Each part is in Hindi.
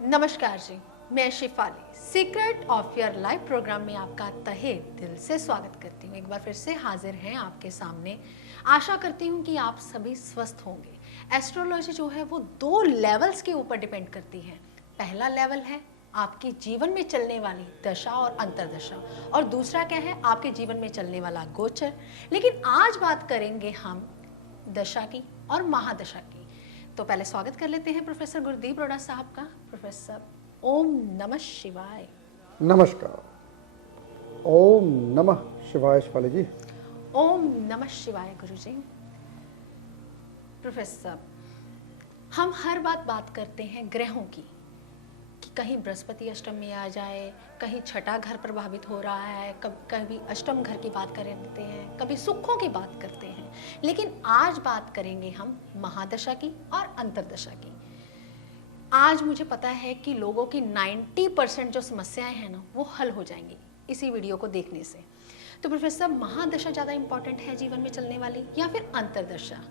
नमस्कार जी, मैं Shifali secret of your life program में आपका तहे दिल से स्वागत करती हूँ। एक बार फिर से हाजिर हैं आपके सामने। आशा करती हूँ कि आप सभी स्वस्थ होंगे। एस्ट्रोलॉजी जो है वो 2 लेवल्स के ऊपर डिपेंड करती है। पहला लेवल है आपके जीवन में चलने वाली दशा और अंतरदशा, और दूसरा क्या है, आपके जीवन में चलने वाला गोचर। लेकिन आज बात करेंगे हम दशा की और महादशा की। तो पहले स्वागत कर लेते हैं प्रोफेसर गुरदीप रोड़ा साहब का। प्रोफेसर, ओम नमः शिवाय। नमस्कार। ओम नमः शिवाय शिवाली जी। ओम नमः शिवाय गुरुजी। प्रोफेसर, हम हर बात करते हैं ग्रहों की, कि कहीं बृहस्पति अष्टम में आ जाए, कहीं छठा घर प्रभावित हो रहा है, कभी अष्टम घर की बात कर लेते हैं, कभी सुखों की बात करते हैं। लेकिन आज बात करेंगे हम महादशा की और अंतरदशा की। आज मुझे पता है कि लोगों की 90% जो समस्याएं हैं ना, वो हल हो जाएंगी इसी वीडियो को देखने से। तो प्रोफेसर, महादशा ज़्यादा इंपॉर्टेंट है जीवन में चलने वाली या फिर अंतरदशा?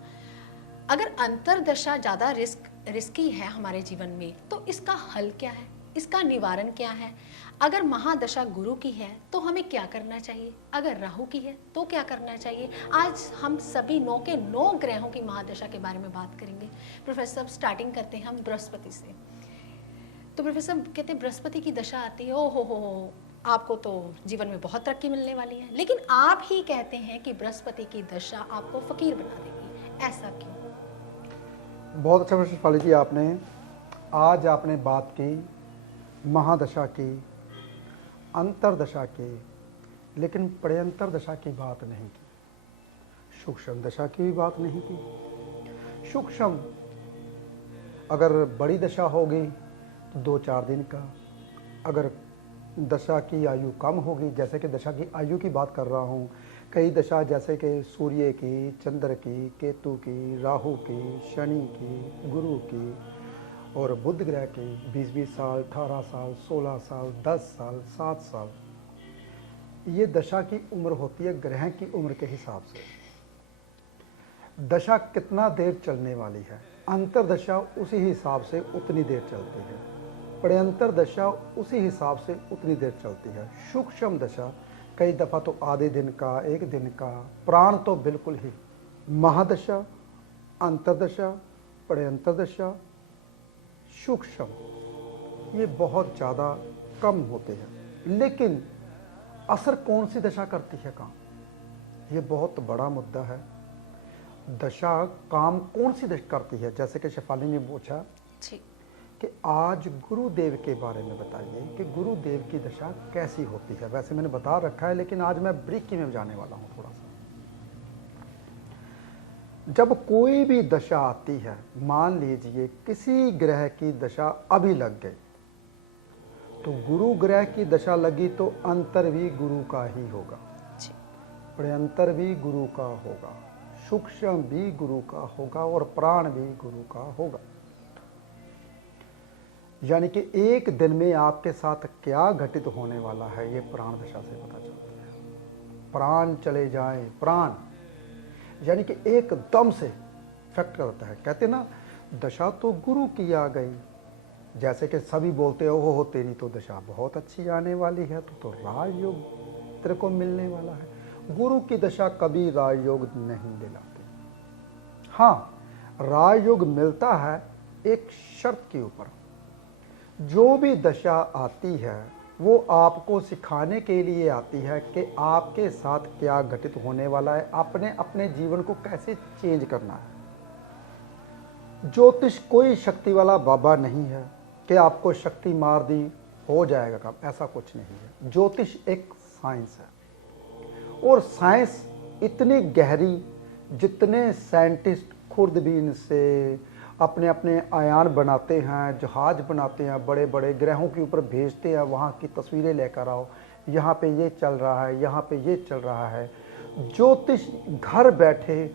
अगर अंतरदशा ज़्यादा रिस्की है हमारे जीवन में, तो इसका हल क्या है, इसका निवारण क्या है? अगर महादशा गुरु की है तो हमें क्या करना चाहिए, अगर राहु की है तो क्या करना चाहिए? आज हम सभी 9 के 9 ग्रहों की महादशा के बारे में बात करेंगे। प्रोफेसर, स्टार्टिंग करते हैं हम बृहस्पति से। तो प्रोफेसर, कहते हैं बृहस्पति की दशा आती है, ओ हो, आपको तो जीवन में बहुत तरक्की मिलने वाली है। लेकिन आप ही कहते हैं कि बृहस्पति की दशा आपको फकीर बना देगी, ऐसा क्यों? बहुत अच्छा प्रश्न शिवाली जी आपने। आज आपने बात की महादशा की, अंतरदशा की, लेकिन प्रयंतर दशा की बात नहीं की। सूक्ष्म दशा की भी बात नहीं की। सूक्ष्म अगर बड़ी दशा होगी तो 2-4 दिन का, अगर दशा की आयु कम होगी, जैसे कि दशा की आयु की बात कर रहा हूँ, कई दशा जैसे कि सूर्य की, चंद्र की, केतु की, राहु की, शनि की, गुरु की और बुध ग्रह की 20-20 साल, 18 साल, 16 साल, 10 साल, 7 साल, ये दशा की उम्र होती है ग्रह की उम्र के हिसाब से। दशा कितना देर चलने वाली है, अंतरदशा उसी हिसाब से उतनी देर चलती है, प्रयंतर दशा उसी हिसाब से उतनी देर चलती है। सूक्ष्म दशा कई दफ़ा तो आधे दिन का, 1 दिन का, प्राण तो बिल्कुल ही। महादशा, अंतरदशा, प्रयंतर दशा, सूक्ष्म, ये बहुत ज़्यादा कम होते हैं। लेकिन असर कौन सी दशा करती है काम, ये बहुत बड़ा मुद्दा है। दशा काम कौन सी दशा करती है, जैसे कि शेफाली ने पूछा कि आज गुरुदेव के बारे में बताइए कि गुरुदेव की दशा कैसी होती है। वैसे मैंने बता रखा है, लेकिन आज मैं ब्रीकी में जाने वाला हूँ थोड़ा सा। जब कोई भी दशा आती है, मान लीजिए किसी ग्रह की दशा अभी लग गई, तो गुरु ग्रह की दशा लगी तो अंतर भी गुरु का ही होगा, प्रयंतर भी गुरु का होगा, सूक्ष्म भी गुरु का होगा और प्राण भी गुरु का होगा। यानी कि एक दिन में आपके साथ क्या घटित होने वाला है, ये प्राण दशा से पता चलता है। प्राण चले जाएं, प्राण यानी कि एकदम से इफेक्ट करता है। कहते ना, दशा तो गुरु की आ गई, जैसे कि सभी बोलते हो तेरी तो दशा बहुत अच्छी आने वाली है, तो राजयोग तेरे को मिलने वाला है। गुरु की दशा कभी राजयोग नहीं दिलाती। हाँ, राजयोग मिलता है एक शर्त के ऊपर। जो भी दशा आती है वो आपको सिखाने के लिए आती है कि आपके साथ क्या घटित होने वाला है, आपने अपने जीवन को कैसे चेंज करना है। ज्योतिष कोई शक्ति वाला बाबा नहीं है कि आपको शक्ति मार दी हो जाएगा काम, ऐसा कुछ नहीं है। ज्योतिष एक साइंस है, और साइंस इतनी गहरी, जितने साइंटिस्ट खुर्दबीन से अपने अपने आयान बनाते हैं, जहाज बनाते हैं, बड़े बड़े ग्रहों के ऊपर भेजते हैं, वहाँ की तस्वीरें लेकर आओ, यहाँ पे ये चल रहा है, यहाँ पे ये चल रहा है। ज्योतिष घर बैठे,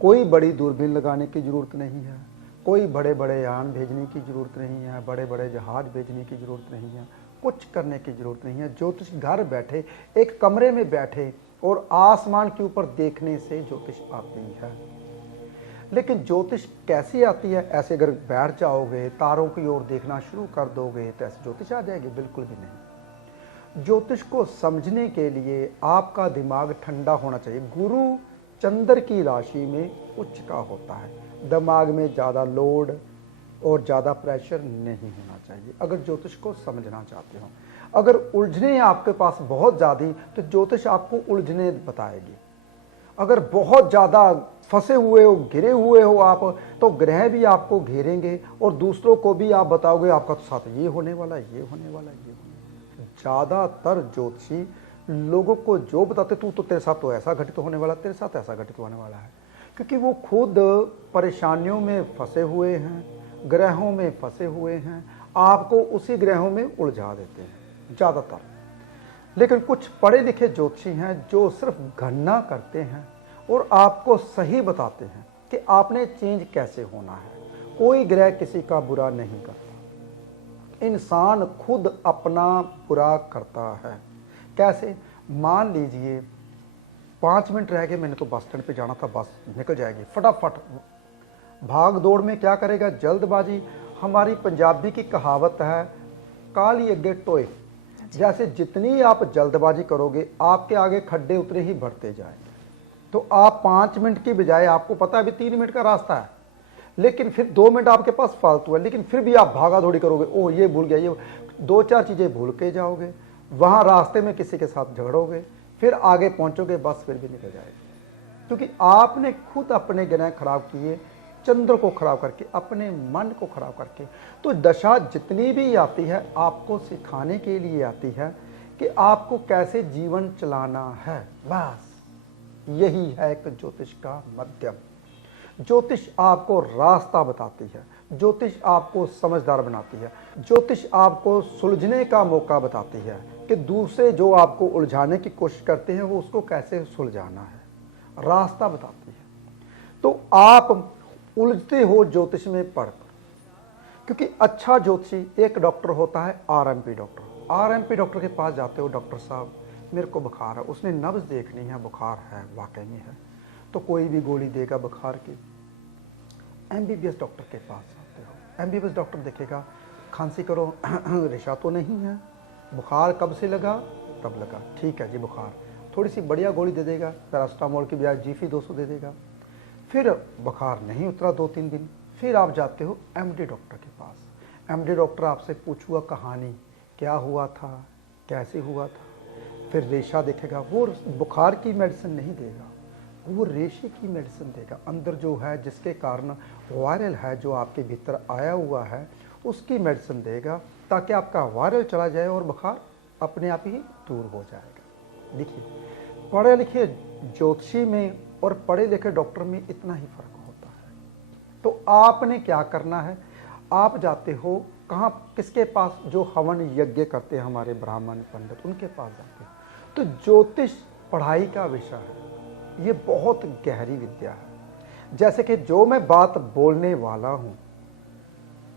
कोई बड़ी दूरबीन लगाने की ज़रूरत नहीं है, कोई बड़े बड़े यान भेजने की ज़रूरत नहीं है, बड़े बड़े जहाज भेजने की ज़रूरत नहीं है, कुछ करने की ज़रूरत नहीं है। ज्योतिष घर बैठे, एक कमरे में बैठे और आसमान के ऊपर देखने से ज्योतिष आती है। लेकिन ज्योतिष कैसी आती है? ऐसे अगर बैठ जाओगे, तारों की ओर देखना शुरू कर दोगे तो ऐसे ज्योतिष आ जाएगी? बिल्कुल भी नहीं। ज्योतिष को समझने के लिए आपका दिमाग ठंडा होना चाहिए। गुरु चंद्र की राशि में उच्च का होता है। दिमाग में ज़्यादा लोड और ज़्यादा प्रेशर नहीं होना चाहिए अगर ज्योतिष को समझना चाहते हो। अगर उलझने आपके पास बहुत ज़्यादा तो ज्योतिष आपको उलझने बताएगी। अगर बहुत ज़्यादा फंसे हुए हो, घिरे हुए हो आप, तो ग्रह भी आपको घेरेंगे और दूसरों को भी आप बताओगे आपका तो साथ ये होने वाला है, ये होने वाला है, ये होने वाला है। ज़्यादातर ज्योतिषी लोगों को जो बताते तू तो तेरे साथ तो ऐसा घटित होने वाला, तेरे साथ ऐसा घटित होने वाला है, क्योंकि वो खुद परेशानियों में फंसे हुए हैं, ग्रहों में फंसे हुए हैं, आपको उसी ग्रहों में उलझा देते हैं ज़्यादातर। लेकिन कुछ पढ़े लिखे ज्योतिषी हैं जो सिर्फ गणना करते हैं और आपको सही बताते हैं कि आपने चेंज कैसे होना है। कोई ग्रह किसी का बुरा नहीं करता, इंसान खुद अपना बुरा करता है। कैसे? मान लीजिए 5 मिनट रह गए, मैंने तो बस स्टैंड पे जाना था, बस निकल जाएगी फटाफट। भाग दौड़ में क्या करेगा? जल्दबाजी। हमारी पंजाबी की कहावत है, काली अगे टोए। जैसे जितनी आप जल्दबाजी करोगे आपके आगे खड्डे उतरे ही बढ़ते जाएंगे। तो आप 5 मिनट की बजाय, आपको पता है अभी 3 मिनट का रास्ता है, लेकिन फिर 2 मिनट आपके पास फालतू है, लेकिन फिर भी आप भागा दौड़ी करोगे। ओह ये भूल गया, ये 2-4 चीजें भूल के जाओगे, वहां रास्ते में किसी के साथ झगड़ोगे, फिर आगे पहुंचोगे, बस फिर भी निकल जाएगी। क्योंकि आपने खुद अपने ग्रह खराब किए, चंद्र को खराब करके, अपने मन को खराब करके। तो दशा जितनी भी आती है आपको सिखाने के लिए आती है कि आपको कैसे जीवन चलाना है। बस यही है एक ज्योतिष का माध्यम। ज्योतिष आपको रास्ता बताती है, ज्योतिष आपको समझदार बनाती है, ज्योतिष आपको सुलझने का मौका बताती है कि दूसरे जो आपको उलझाने की कोशिश करते हैं वो उसको कैसे सुलझाना है, रास्ता बताती है। तो आप उलझते हो ज्योतिष में पढ़कर, क्योंकि अच्छा ज्योतिषी एक डॉक्टर होता है, आरएमपी डॉक्टर। आरएमपी डॉक्टर के पास जाते हो, डॉक्टर साहब मेरे को बुखार है, उसने नब्ज देखनी है, बुखार है, वाकई में है, तो कोई भी गोली देगा बुखार की। एमबीबीएस डॉक्टर के पास जाते हो, एमबीबीएस डॉक्टर देखेगा, खांसी करो, रेशा तो नहीं है, बुखार कब से लगा? तब लगा, ठीक है जी बुखार, थोड़ी सी बढ़िया गोली दे देगा, पैरास्टामोल की बजाय जीफी 200 दे देगा। फिर बुखार नहीं उतरा 2-3 दिन, फिर आप जाते हो एमडी डॉक्टर के पास। एमडी डॉक्टर आपसे पूछूगा कहानी, क्या हुआ था, कैसे हुआ था, फिर रेशा देखेगा। वो बुखार की मेडिसिन नहीं देगा, वो रेशे की मेडिसिन देगा। अंदर जो है, जिसके कारण वायरल है, जो आपके भीतर आया हुआ है, उसकी मेडिसिन देगा, ताकि आपका वायरल चला जाए और बुखार अपने आप ही दूर हो जाएगा। देखिए, पढ़े लिखे ज्योतिषी में और पढ़े लिखे डॉक्टर में इतना ही फर्क होता है। तो आपने क्या करना है? आप जाते हो कहाँ, किसके पास? जो हवन यज्ञ करते हैं हमारे ब्राह्मण पंडित, उनके पास जाते हो। तो ज्योतिष पढ़ाई का विषय है, ये बहुत गहरी विद्या है। जैसे कि जो मैं बात बोलने वाला हूँ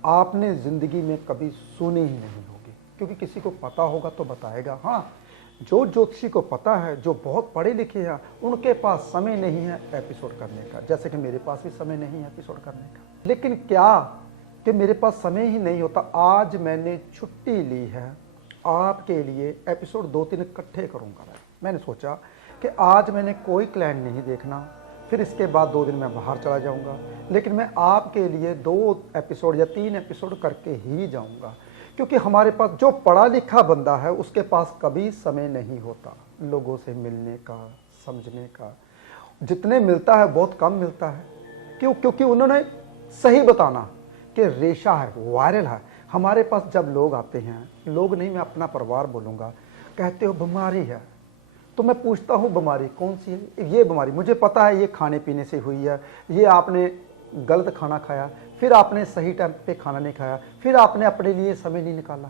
आपने जिंदगी में कभी सुनी ही नहीं होगी, क्योंकि किसी को पता होगा तो बताएगा। हाँ, जो ज्योतिषी को पता है, जो बहुत पढ़े लिखे हैं, उनके पास समय नहीं है एपिसोड करने का, जैसे कि मेरे पास भी समय नहीं है एपिसोड करने का। लेकिन क्या कि मेरे पास समय ही नहीं होता, आज मैंने छुट्टी ली है आपके लिए एपिसोड 2-3 इकट्ठे करूंगा। मैंने सोचा कि आज मैंने कोई क्लाइंट नहीं देखना, फिर इसके बाद 2 दिन मैं बाहर चला जाऊंगा, लेकिन मैं आपके लिए 2 एपिसोड या 3 एपिसोड करके ही जाऊंगा। क्योंकि हमारे पास जो पढ़ा लिखा बंदा है उसके पास कभी समय नहीं होता लोगों से मिलने का, समझने का। जितने मिलता है बहुत कम मिलता है। क्यों? क्योंकि उन्होंने सही बताना कि रेशा है, वायरल है। हमारे पास जब लोग आते हैं, लोग नहीं, मैं अपना परिवार बोलूँगा, कहते हो बीमारी है, तो मैं पूछता हूँ बीमारी कौन सी है? ये बीमारी मुझे पता है, ये खाने पीने से हुई है, ये आपने गलत खाना खाया, फिर आपने सही टाइम पे खाना नहीं खाया, फिर आपने अपने लिए समय नहीं निकाला।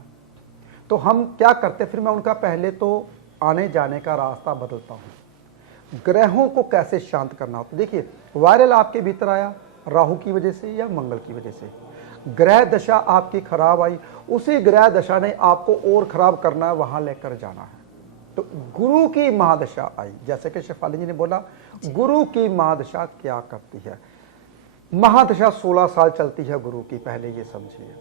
तो हम क्या करते, फिर मैं उनका पहले तो आने जाने का रास्ता बदलता हूँ। ग्रहों को कैसे शांत करना होता है। देखिए, वायरल आपके भीतर आया राहु की वजह से या मंगल की वजह से, ग्रह दशा आपकी खराब आई, उसी ग्रह दशा ने आपको और खराब करना है, वहां लेकर जाना है। तो गुरु की महादशा आई, जैसे कि शेफाली जी ने बोला, गुरु की महादशा क्या करती है? महादशा 16 साल चलती है गुरु की, पहले ये समझिए।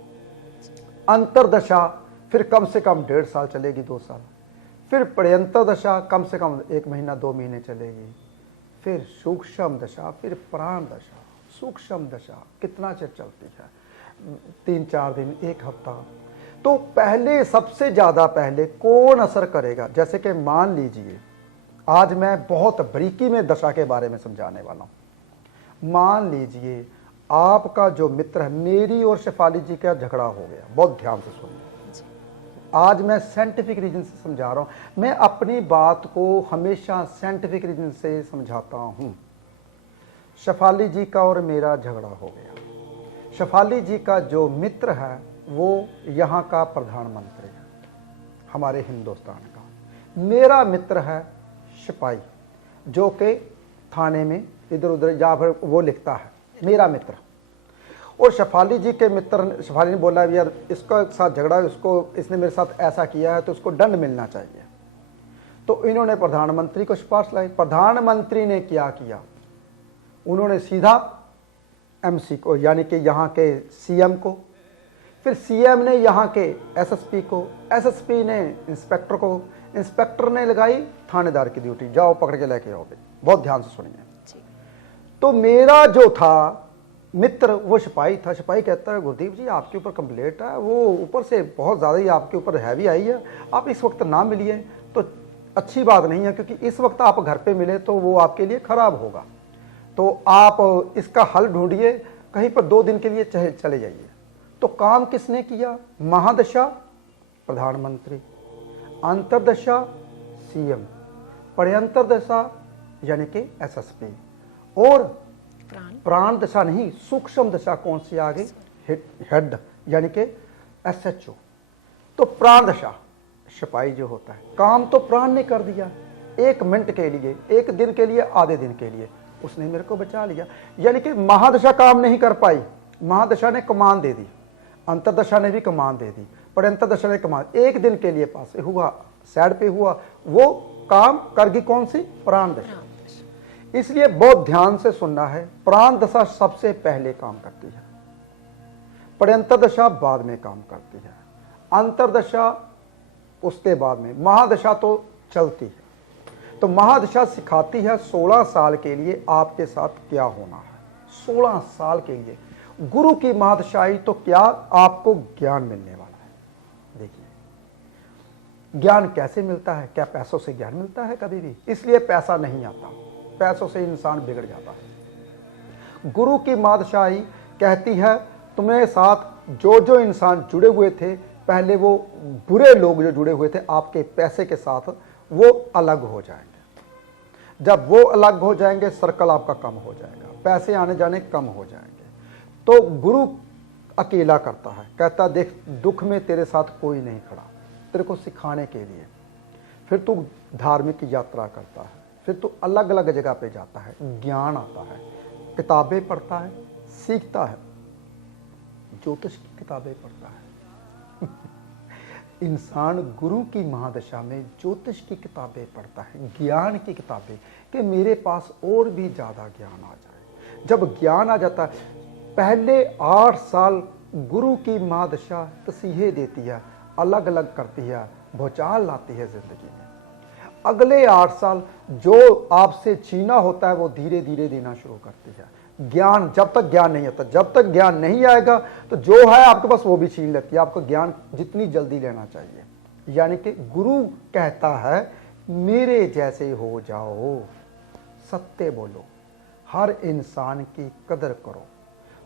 अंतरदशा फिर कम से कम 1.5 साल चलेगी, 2 साल। फिर पर्यंतर दशा कम से कम 1 महीना 2 महीने चलेगी। फिर सूक्ष्म दशा, फिर प्राण दशा। सूक्ष्म दशा कितना चिर चलती है? 3-4 दिन, 1 हफ्ता। तो पहले, सबसे ज्यादा पहले कौन असर करेगा? जैसे कि मान लीजिए आज मैं बहुत बारीकी में दशा के बारे में समझाने वाला हूं। मान लीजिए आपका जो मित्र है, मेरी और शेफाली जी का झगड़ा हो गया। बहुत ध्यान से सुनिए, आज मैं साइंटिफिक रीजन से समझा रहा हूं। मैं अपनी बात को हमेशा साइंटिफिक रीजन से समझाता हूं। शेफाली जी का और मेरा झगड़ा हो गया। शेफाली जी का जो मित्र है वो यहाँ का प्रधानमंत्री है, हमारे हिंदुस्तान का। मेरा मित्र है सिपाही, जो कि थाने में इधर उधर या फिर वो लिखता है, मेरा मित्र। और शेफाली जी के मित्र, शेफाली ने बोला यार इसका साथ झगड़ा है, इसने मेरे साथ ऐसा किया है तो उसको दंड मिलना चाहिए। तो इन्होंने प्रधानमंत्री को सिफारिश लाई। प्रधानमंत्री ने क्या किया? उन्होंने सीधा एमसी को, यानी कि यहाँ के सीएम को, फिर सीएम ने यहाँ के एसएसपी को, एसएसपी ने इंस्पेक्टर को, इंस्पेक्टर ने लगाई थानेदार की ड्यूटी, जाओ पकड़ के लेके आओ। बहुत ध्यान से सुनिए। तो मेरा जो था मित्र वो सिपाही था। सिपाही कहता है गुरदीप जी आपके ऊपर कंप्लेंट है, वो ऊपर से बहुत ज़्यादा ही आपके ऊपर हैवी आई है, आप इस वक्त ना मिलिए तो अच्छी बात नहीं है, क्योंकि इस वक्त आप घर पे मिले तो वो आपके लिए ख़राब होगा। तो आप इसका हल ढूंढिए, कहीं पर 2 दिन के लिए चले जाइए। तो काम किसने किया? महादशा प्रधानमंत्री, अंतरदशा सीएम, पर्यंतर दशा यानी कि एसएसपी, और प्राण दशा नहीं, सूक्ष्म दशा कौन सी आ गई? हेड यानी कि एसएचओ। तो प्राण दशा सिपाही जो होता है, काम तो प्राण ने कर दिया। 1 मिनट के लिए, 1 दिन के लिए, आधे दिन के लिए उसने मेरे को बचा लिया। यानी कि महादशा काम नहीं कर पाई, महादशा ने कमान दे दी, अंतरदशा ने भी कमान दे दी, पर्यंतर दशा ने कमान। 1 दिन के लिए पास हुआ, साइड पे हुआ, वो काम कर गई कौन सी? प्राण दशा। इसलिए बहुत ध्यान से सुनना है। प्राण दशा सबसे पहले काम करती है, पर्यंतर दशा बाद में काम करती है, अंतरदशा उसके बाद में, महादशा तो चलती है। तो महादशा सिखाती है 16 साल के लिए आपके साथ क्या होना है। 16 साल के लिए गुरु की महादशा आई तो क्या आपको ज्ञान मिलने वाला है। देखिए ज्ञान कैसे मिलता है? क्या पैसों से ज्ञान मिलता है? कभी भी। इसलिए पैसा नहीं आता, पैसों से इंसान बिगड़ जाता है। गुरु की महादशाही कहती है तुम्हारे साथ जो इंसान जुड़े हुए थे, पहले वो बुरे लोग जो जुड़े हुए थे आपके पैसे के साथ, वो अलग हो जाएंगे। जब वो अलग हो जाएंगे, सर्कल आपका कम हो जाएगा, पैसे आने जाने कम हो जाएंगे। तो गुरु अकेला करता है, कहता देख दुख में तेरे साथ कोई नहीं खड़ा, तेरे को सिखाने के लिए। फिर तू धार्मिक यात्रा करता है, फिर तो अलग अलग जगह पे जाता है, ज्ञान आता है, किताबें पढ़ता है, सीखता है, ज्योतिष की किताबें पढ़ता है। इंसान गुरु की महादशा में ज्योतिष की किताबें पढ़ता है, ज्ञान की किताबें, कि मेरे पास और भी ज़्यादा ज्ञान आ जाए। जब ज्ञान आ जाता है, पहले 8 साल गुरु की महादशा तसीहे देती है, अलग अलग करती है, भूचाल लाती है जिंदगी में। अगले 8 साल जो आपसे छीना होता है वो धीरे धीरे देना शुरू करती है। ज्ञान, जब तक ज्ञान नहीं आता, जब तक ज्ञान नहीं आएगा तो जो है आपके पास वो भी छीन लेती है। आपको ज्ञान जितनी जल्दी लेना चाहिए। यानी कि गुरु कहता है मेरे जैसे हो जाओ, सत्य बोलो, हर इंसान की कदर करो,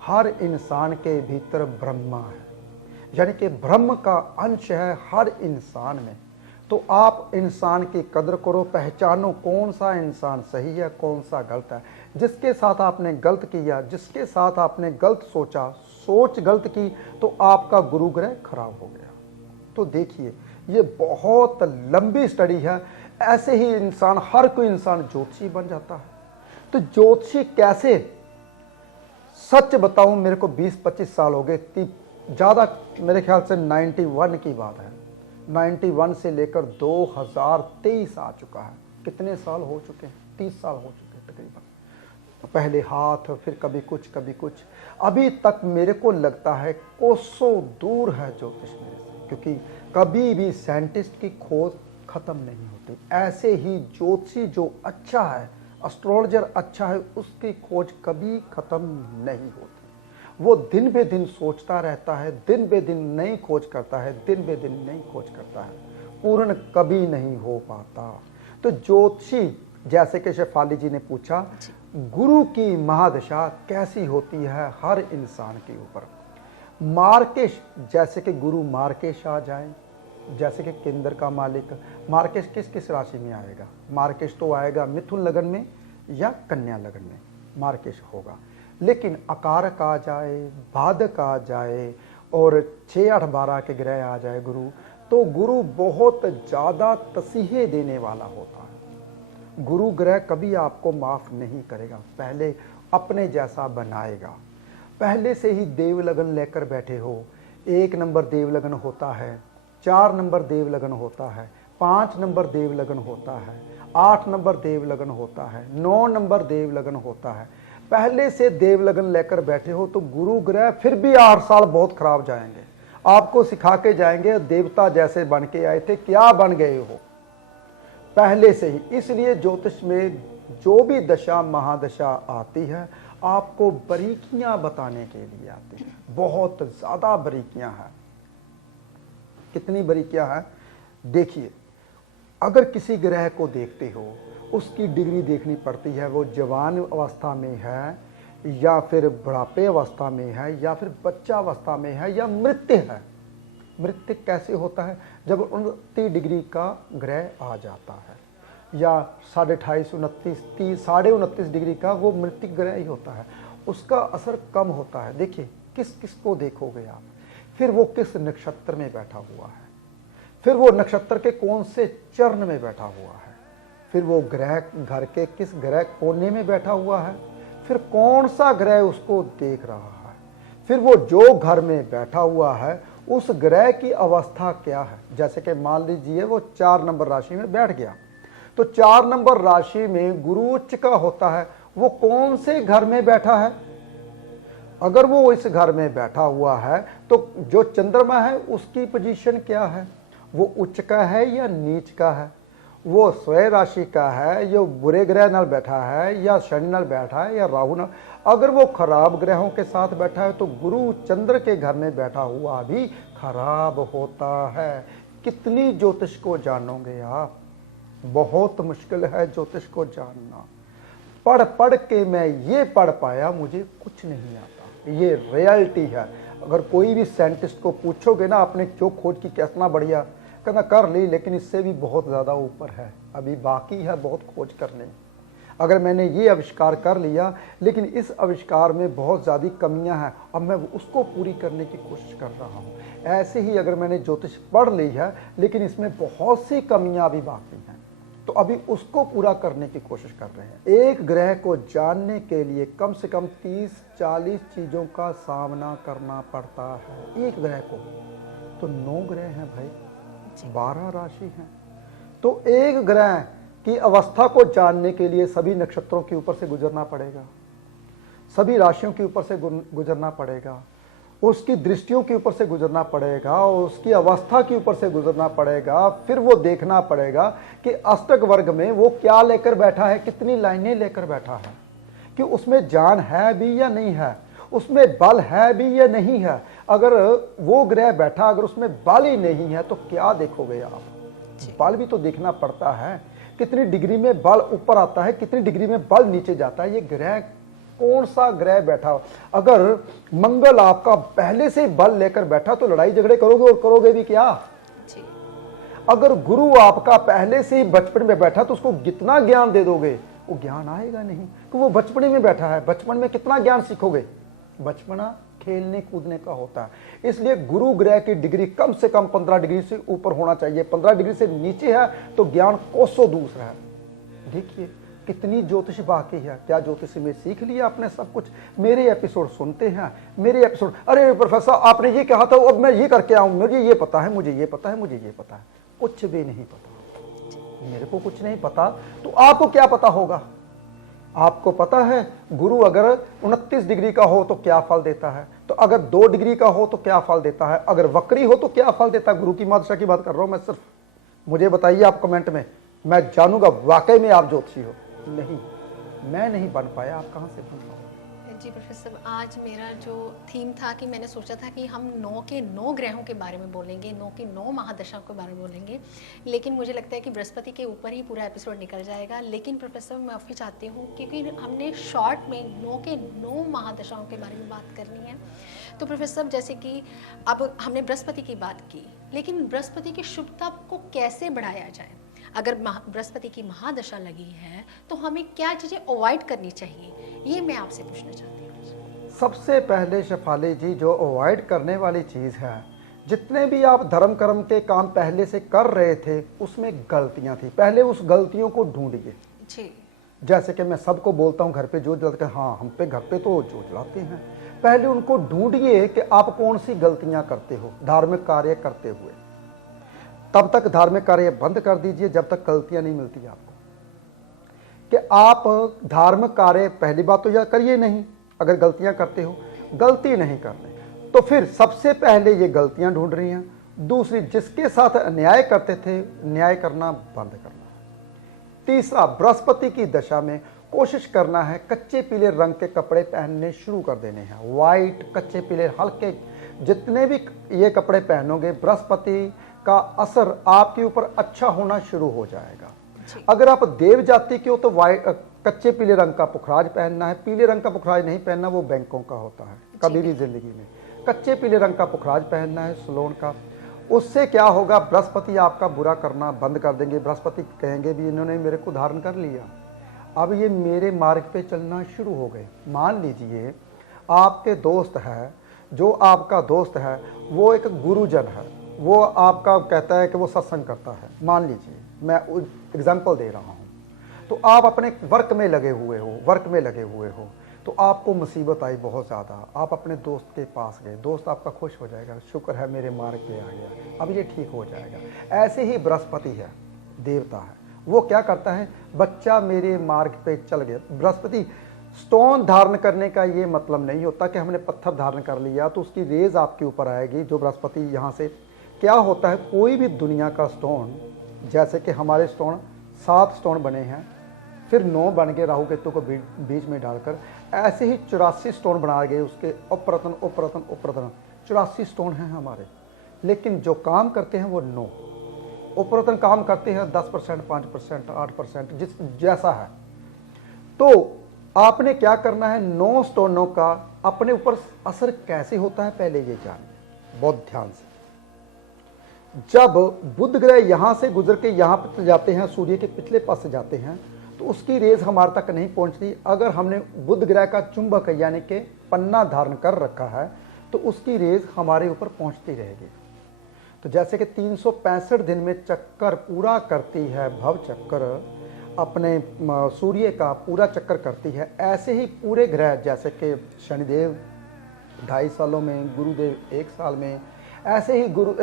हर इंसान के भीतर ब्रह्मा है, यानी कि ब्रह्म का अंश है हर इंसान में। तो आप इंसान की कदर करो, पहचानो कौन सा इंसान सही है, कौन सा गलत है। जिसके साथ आपने गलत किया, जिसके साथ आपने गलत सोचा, सोच गलत की, तो आपका गुरु ग्रह खराब हो गया। तो देखिए ये बहुत लंबी स्टडी है। ऐसे ही इंसान, हर कोई इंसान ज्योतिषी बन जाता है। तो ज्योतिषी कैसे? सच बताऊं, मेरे को 20-25 साल हो गए, ज़्यादा मेरे ख्याल से 91 की बात है। 91 से लेकर 2023 आ चुका है। कितने साल हो चुके हैं? 30 साल हो चुके हैं तकरीबन। पहले हाथ, फिर कभी कुछ। अभी तक मेरे को लगता है कोसों दूर है ज्योतिष मेरे से, क्योंकि कभी भी साइंटिस्ट की खोज खत्म नहीं होती। ऐसे ही ज्योतिषी जो अच्छा है, एस्ट्रोलॉजर अच्छा है, उसकी खोज कभी खत्म नहीं होती। वो दिन बे दिन सोचता रहता है, दिन बे दिन नई खोज करता है, दिन बे दिन नई खोज करता है, पूर्ण कभी नहीं हो पाता। तो ज्योतिषी, जैसे कि शेफाली जी ने पूछा, गुरु की महादशा कैसी होती है हर इंसान के ऊपर। मार्केश, जैसे कि गुरु मार्केश आ जाए, जैसे कि केंद्र का मालिक मार्केश किस किस राशि में आएगा? मार्केश तो आएगा मिथुन लगन में या कन्या लगन में मार्केश होगा। लेकिन अकारक आ जाए, बाधक आ जाए और 6, 8, 12 के ग्रह आ जाए गुरु, तो गुरु बहुत ज़्यादा तसीहे देने वाला होता है। गुरु ग्रह कभी आपको माफ़ नहीं करेगा, पहले अपने जैसा बनाएगा। पहले से ही देव लगन लेकर बैठे हो, 1 नंबर देव लगन होता है, 4 नंबर देव लगन होता है, 5 नंबर देव लगन होता है, 8 नंबर देव लगन होता है, 9 नंबर देव लगन होता है। पहले से देव लगन लेकर बैठे हो तो गुरु ग्रह फिर भी 8 साल बहुत खराब जाएंगे, आपको सिखा के जाएंगे देवता जैसे बन के आए थे क्या बन गए हो पहले से ही। इसलिए ज्योतिष में जो भी दशा महादशा आती है आपको बारीकियां बताने के लिए आती है, बहुत ज्यादा बारीकियां हैं। कितनी बारीकियां हैं देखिए, अगर किसी ग्रह को देखते हो उसकी डिग्री देखनी पड़ती है, वो जवान अवस्था में है या फिर बुढ़ापे अवस्था में है या फिर बच्चा अवस्था में है या मृत्यु है। मृत्यु कैसे होता है? जब 29 डिग्री का ग्रह आ जाता है या 28.5, 29, 30, 29.5 डिग्री का वो मृत्यु ग्रह ही होता है, उसका असर कम होता है। देखिए किस किस को देखोगे आप, फिर वो किस नक्षत्र में बैठा हुआ है, फिर वो नक्षत्र के कौन से चरण में बैठा हुआ है, फिर वो ग्रह घर के किस ग्रह कोने में बैठा हुआ है, फिर कौन सा ग्रह उसको देख रहा है, फिर वो जो घर में बैठा हुआ है उस ग्रह की अवस्था क्या है। जैसे कि मान लीजिए वो 4 नंबर राशि में बैठ गया, तो 4 नंबर राशि में गुरु उच्च का होता है, वो कौन से घर में बैठा है। अगर वो इस घर में बैठा हुआ है तो जो चंद्रमा है उसकी पोजीशन क्या है, वो उच्च का है या नीच का है, वो स्वय राशि का है, या बुरे ग्रह नाल बैठा है या शनि नाल बैठा है या राहु नाल। अगर वो खराब ग्रहों के साथ बैठा है तो गुरु चंद्र के घर में बैठा हुआ भी खराब होता है। कितनी ज्योतिष को जानोगे आप, बहुत मुश्किल है ज्योतिष को जानना। पढ़ पढ़ के मैं ये पढ़ पाया, मुझे कुछ नहीं आता, ये रियलिटी है। अगर कोई भी साइंटिस्ट को पूछोगे ना आपने जो खोज की कितना बढ़िया, कहना कर ली, लेकिन इससे भी बहुत ज़्यादा ऊपर है, अभी बाकी है बहुत खोज करने। अगर मैंने ये आविष्कार कर लिया लेकिन इस आविष्कार में बहुत ज़्यादा कमियां हैं, अब मैं उसको पूरी करने की कोशिश कर रहा हूँ। ऐसे ही अगर मैंने ज्योतिष पढ़ ली है लेकिन इसमें बहुत सी कमियां अभी बाकी हैं, तो अभी उसको पूरा करने की कोशिश कर रहे हैं। एक ग्रह को जानने के लिए कम से कम 30-40 चीज़ों का सामना करना पड़ता है एक ग्रह को। तो 9 ग्रह हैं भाई, 12 राशि हैं, तो एक ग्रह की अवस्था को जानने के लिए सभी नक्षत्रों के ऊपर से गुजरना पड़ेगा, सभी राशियों के ऊपर से गुजरना पड़ेगा, उसकी दृष्टियों के ऊपर से गुजरना पड़ेगा और उसकी अवस्था के ऊपर से गुजरना पड़ेगा। फिर वो देखना पड़ेगा कि अष्टक वर्ग में वो क्या लेकर बैठा है, कितनी लाइनें लेकर बैठा है, कि उसमें जान है भी या नहीं है, उसमें बल है भी या नहीं है। अगर वो ग्रह बैठा अगर उसमें बल ही नहीं है तो क्या देखोगे आप? बल भी तो देखना पड़ता है, कितनी डिग्री में बल ऊपर आता है, कितनी डिग्री में बल नीचे जाता है, ये ग्रह कौन सा ग्रह बैठा हो। अगर मंगल आपका पहले से बल लेकर बैठा तो लड़ाई झगड़े करोगे, और करोगे भी क्या। अगर गुरु आपका पहले से ही बचपन में बैठा तो उसको कितना ज्ञान दे दोगे, वो ज्ञान आएगा नहीं, तो वो बचपन में बैठा है, बचपन में कितना ज्ञान सीखोगे। बचपना खेलने कूदने का होता है। इसलिए गुरु ग्रह की डिग्री कम से कम 15 डिग्री से ऊपर होना चाहिए। 15 डिग्री से नीचे है तो ज्ञान कोसों दूर है। देखिए कितनी ज्योतिष बाकी है। क्या ज्योतिष में सीख लिया आपने सब कुछ? मेरे एपिसोड सुनते हैं, मेरे एपिसोड, अरे प्रोफेसर आपने ये कहा था, अब मैं ये करके आऊं, मुझे ये पता है, मुझे ये पता है, मुझे ये पता है। कुछ भी नहीं पता, मेरे को कुछ नहीं पता तो आपको क्या पता होगा। आपको पता है गुरु अगर 29 डिग्री का हो तो क्या फल देता है, तो अगर 2 डिग्री का हो तो क्या फल देता है, अगर वक्री हो तो क्या फल देता है। गुरु की महादशा की बात कर रहा हूं मैं सिर्फ। मुझे बताइए आप कमेंट में, मैं जानूंगा वाकई में आप ज्योतिषी हो। नहीं, मैं नहीं बन पाया, आप कहां से बन पाओ। जी प्रोफेसर, आज मेरा जो थीम था कि मैंने सोचा था कि हम 9 के 9 ग्रहों के बारे में बोलेंगे, 9 की 9 महादशाओं के बारे में बोलेंगे, लेकिन मुझे लगता है कि बृहस्पति के ऊपर ही पूरा एपिसोड निकल जाएगा। लेकिन प्रोफेसर मैं माफ़ी चाहती हूँ क्योंकि हमने शॉर्ट में 9 के 9 महादशाओं के बारे में बात करनी है। तो प्रोफेसर जैसे कि अब हमने बृहस्पति की बात की, लेकिन बृहस्पति की शुभता को कैसे बढ़ाया जाए? अगर बृहस्पति की महादशा लगी है तो हमें क्या चीज़ें अवॉइड करनी चाहिए, ये मैं आपसे पूछना चाहती हूँ। सबसे पहले शेफाली जी, जो अवॉइड करने वाली चीज़ है, जितने भी आप धर्म कर्म के काम पहले से कर रहे थे उसमें गलतियां थी, पहले उस गलतियों को ढूंढिए। जी। जैसे कि मैं सबको बोलता हूँ घर पे जो जलाते हैं, हाँ हम पे घर पे तो जो जलाते हैं, पहले उनको ढूंढिए कि आप कौन सी गलतियां करते हो धार्मिक कार्य करते हुए। तब तक धार्मिक कार्य बंद कर दीजिए जब तक गलतियां नहीं मिलती आपको। कि आप धार्मिक कार्य पहली बात तो यह करिए नहीं, अगर गलतियां करते हो, गलती नहीं करनी तो फिर सबसे पहले ये गलतियां ढूंढ रही हैं। दूसरी, जिसके साथ अन्याय करते थे न्याय करना बंद करना। तीसरा, बृहस्पति की दशा में कोशिश करना है कच्चे पीले रंग के कपड़े पहनने शुरू कर देने हैं। वाइट, कच्चे पीले, हल्के, जितने भी ये कपड़े पहनोगे बृहस्पति का असर आपके ऊपर अच्छा होना शुरू हो जाएगा। अगर आप देव जाति के हो तो वाइट कच्चे पीले रंग का पुखराज पहनना है। पीले रंग का पुखराज नहीं पहनना, वो बैंकों का होता है कभी भी जिंदगी में। कच्चे पीले रंग का पुखराज पहनना है, सलोन का। उससे क्या होगा, बृहस्पति आपका बुरा करना बंद कर देंगे। बृहस्पति कहेंगे भी इन्होंने मेरे को धारण कर लिया, अब ये मेरे मार्ग पे चलना शुरू हो गए। मान लीजिए आपके दोस्त है, जो आपका दोस्त है वो एक गुरुजन है, वो आपका कहता है कि वो सत्संग करता है, मान लीजिए, मैं एग्जाम्पल दे रहा हूँ। तो आप अपने वर्क में लगे हुए हो, तो आपको मुसीबत आई बहुत ज़्यादा, आप अपने दोस्त के पास गए, दोस्त आपका खुश हो जाएगा, शुक्र है मेरे मार्ग पे आ गया, अब ये ठीक हो जाएगा। ऐसे ही बृहस्पति है, देवता है, वो क्या करता है, बच्चा मेरे मार्ग पे चल गया। बृहस्पति स्टोन धारण करने का ये मतलब नहीं होता कि हमने पत्थर धारण कर लिया तो उसकी रेज आपके ऊपर आएगी। जो बृहस्पति यहाँ से क्या होता है, कोई भी दुनिया का स्टोन, जैसे कि हमारे स्टोन 7 स्टोन बने हैं, फिर 9 बन गए राहु केतु को बीच में डालकर, ऐसे ही 84 स्टोन बना गए उसके उपरतन 84 स्टोन हैं हमारे। लेकिन जो काम करते हैं वो 9 उपरतन काम करते हैं 10%, 5%, 8%, जिस जैसा है। तो आपने क्या करना है, 9 स्टोनों का अपने ऊपर असर कैसे होता है पहले ये जानिए बहुत ध्यान से। जब बुध ग्रह यहां से गुजर के यहां पर जाते हैं, सूर्य के पिछले पास से जाते हैं, तो उसकी रेज हमारे तक नहीं पहुंचती। अगर हमने बुध ग्रह का चुंबक यानी कि पन्ना धारण कर रखा है तो उसकी रेज हमारे ऊपर पहुंचती रहेगी। तो जैसे कि 365 दिन में चक्कर पूरा करती है, भव चक्कर अपने सूर्य का पूरा चक्कर करती है, ऐसे ही पूरे ग्रह, जैसे कि शनिदेव 2.5 सालों में, गुरुदेव 1 साल में, ऐसे ही गुरु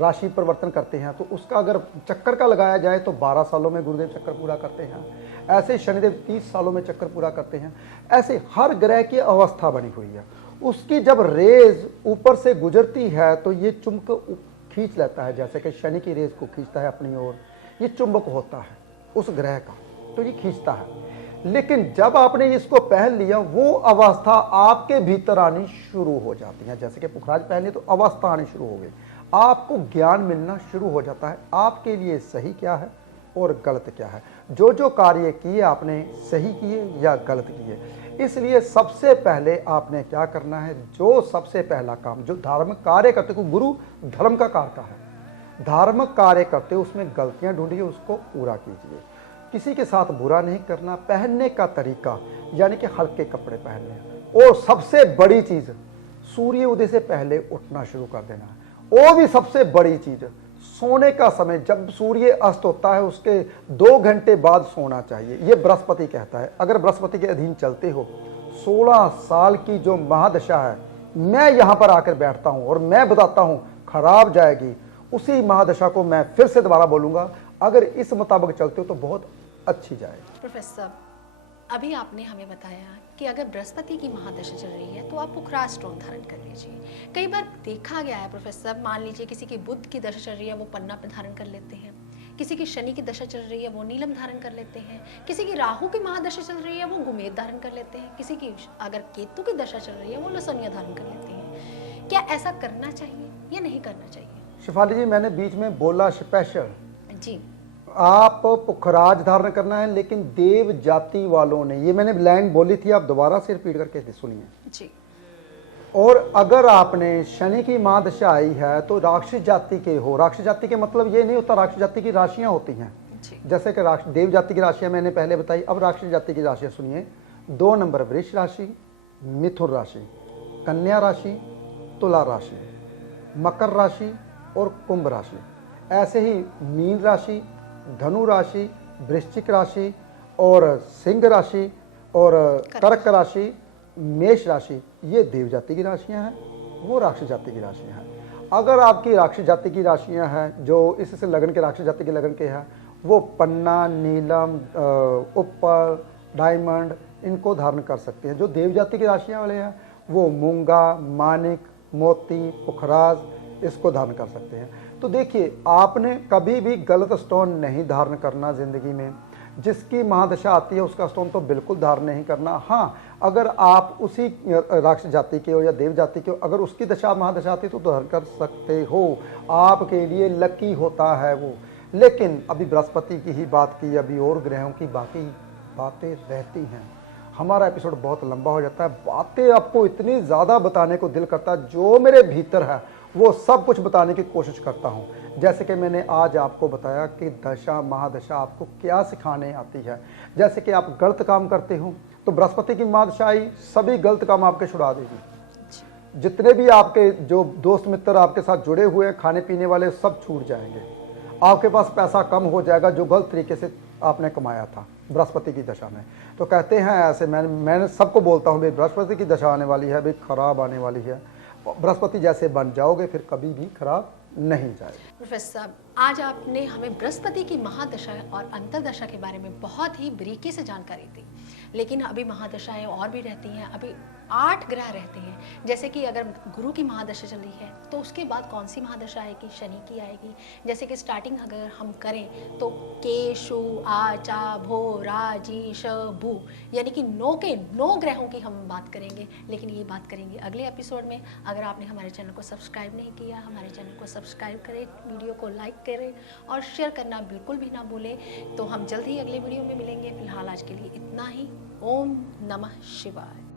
राशि परिवर्तन करते हैं। तो उसका अगर चक्कर का लगाया जाए तो 12 सालों में गुरुदेव चक्कर पूरा करते हैं, ऐसे ही शनिदेव 30 सालों में चक्कर पूरा करते हैं। ऐसे हर ग्रह की अवस्था बनी हुई है। उसकी जब रेज ऊपर से गुजरती है तो ये चुंबक खींच लेता है, जैसे कि शनि की रेज को खींचता है अपनी ओर, ये चुंबक होता है उस ग्रह का, तो ये खींचता है। लेकिन जब आपने इसको पहन लिया, वो अवस्था आपके भीतर आनी शुरू हो जाती है। जैसे कि पुखराज पहने तो अवस्था आनी शुरू हो गई, आपको ज्ञान मिलना शुरू हो जाता है, आपके लिए सही क्या है और गलत क्या है, जो जो कार्य किए आपने सही किए या गलत किए। इसलिए सबसे पहले आपने क्या करना है, जो सबसे पहला काम जो धार्मिक कार्य करते हो, गुरु धर्म का कारक है, धार्मिक कार्य करते हो उसमें गलतियां ढूंढिए, उसको पूरा कीजिए। किसी के साथ बुरा नहीं करना। पहनने का तरीका यानी कि हल्के कपड़े पहनने, और सबसे बड़ी चीज सूर्य उदय से पहले उठना शुरू कर देना है। वो भी सबसे बड़ी चीज, सोने का समय जब सूर्य अस्त होता है उसके 2 घंटे बाद सोना चाहिए, ये बृहस्पति कहता है। अगर बृहस्पति के अधीन चलते हो, 16 साल की जो महादशा है, मैं यहां पर आकर बैठता हूं और मैं बताता हूं खराब जाएगी, उसी महादशा को मैं फिर से दोबारा बोलूंगा, अगर इस मुताबिक चलते हो तो बहुत अच्छी जाएगी। प्रोफेसर अभी आपने हमें बताया कि अगर बृहस्पति की महादशा चल रही है तो आप पुखराज स्टोन धारण कर लीजिए। कई बार देखा गया है प्रोफेसर, मान लीजिए किसी की बुध की दशा चल रही है वो पन्ना पे धारण कर लेते हैं, किसी की शनि की दशा चल रही है वो नीलम धारण कर लेते हैं, किसी की राहु की महादशा चल रही है वो गुमेद धारण कर लेते हैं, किसी की अगर केतु की दशा चल रही है वो लसनिया धारण कर लेते हैं। क्या ऐसा करना चाहिए या नहीं करना चाहिए? शिफाली जी, मैंने बीच में बोला स्पेशल, जी आप पुखराज धारण करना है, लेकिन देव जाति वालों ने, ये मैंने लाइन बोली थी, आप दोबारा से रिपीट करके सुनिए जी। और अगर आपने शनि की महादशा आई है तो राक्षस जाति के हो। राक्षस जाति के मतलब ये नहीं होता, राक्षस जाति की राशियां होती हैं, जैसे कि देव जाति की राशियां मैंने पहले बताई। अब राक्षस जाति की राशियां सुनिए। 2 नंबर वृष राशि, मिथुन राशि, कन्या राशि, तुला राशि, मकर राशि और कुंभ राशि। ऐसे ही मीन राशि, धनु राशि, वृश्चिक राशि और सिंह राशि और कर्क राशि, मेष राशि, ये देव जाति की राशियां हैं, वो राक्षस जाति की राशियां हैं। अगर आपकी राक्षस जाति की राशियां हैं, जो इससे लगन के राक्षस जाति के लगन के हैं, वो पन्ना, नीलम, ऊपर, डायमंड, इनको धारण कर सकते हैं। जो देव जाति की राशियां वाले हैं वो मूंगा, मानिक, मोती, पुखराज, इसको धारण कर सकते हैं। तो देखिए, आपने कभी भी गलत स्टोन नहीं धारण करना जिंदगी में। जिसकी महादशा आती है उसका स्टोन तो बिल्कुल धारण नहीं करना। हाँ, अगर आप उसी राक्षस जाति के हो या देव जाति के हो, अगर उसकी दशा महादशा आती है तो धारण कर सकते हो, आपके लिए लकी होता है वो। लेकिन अभी बृहस्पति की ही बात की, अभी और ग्रहों की बाकी बातें रहती हैं। हमारा एपिसोड बहुत लंबा हो जाता है, बातें आपको इतनी ज़्यादा बताने को दिल करता है, जो मेरे भीतर है वो सब कुछ बताने की कोशिश करता हूँ। जैसे कि मैंने आज आपको बताया कि दशा महादशा आपको क्या सिखाने आती है। जैसे कि आप गलत काम करते हो तो बृहस्पति की महादशा आई, सभी गलत काम आपके छुड़ा देगी। जितने भी आपके जो दोस्त मित्र आपके साथ जुड़े हुए हैं, खाने पीने वाले, सब छूट जाएंगे। आपके पास पैसा कम हो जाएगा जो गलत तरीके से आपने कमाया था बृहस्पति की दशा में। तो कहते हैं ऐसे, मैंने सबको बोलता हूँ भाई, बृहस्पति की दशा आने वाली है भाई, खराब आने वाली है। बृहस्पति जैसे बन जाओगे फिर कभी भी खराब नहीं जाएगा। प्रोफेसर साहब, आज आपने हमें बृहस्पति की महादशा और अंतरदशा के बारे में बहुत ही बारीकी से जानकारी दी। लेकिन अभी महादशाएं और भी रहती हैं, अभी 8 ग्रह रहते हैं। जैसे कि अगर गुरु की महादशा चल रही है तो उसके बाद कौन सी महादशा आएगी? शनि की आएगी। जैसे कि स्टार्टिंग अगर हम करें तो केशु, आचा, भो, राजी, शभु, यानी कि 9 के 9 ग्रहों की हम बात करेंगे। लेकिन ये बात करेंगे अगले एपिसोड में। अगर आपने हमारे चैनल को सब्सक्राइब नहीं किया, हमारे चैनल को सब्सक्राइब करें, वीडियो को लाइक करें और शेयर करना बिल्कुल भी ना भूलें। तो हम जल्द ही अगले वीडियो में मिलेंगे। फिलहाल आज के लिए इतना ही। ओम नमः शिवाय।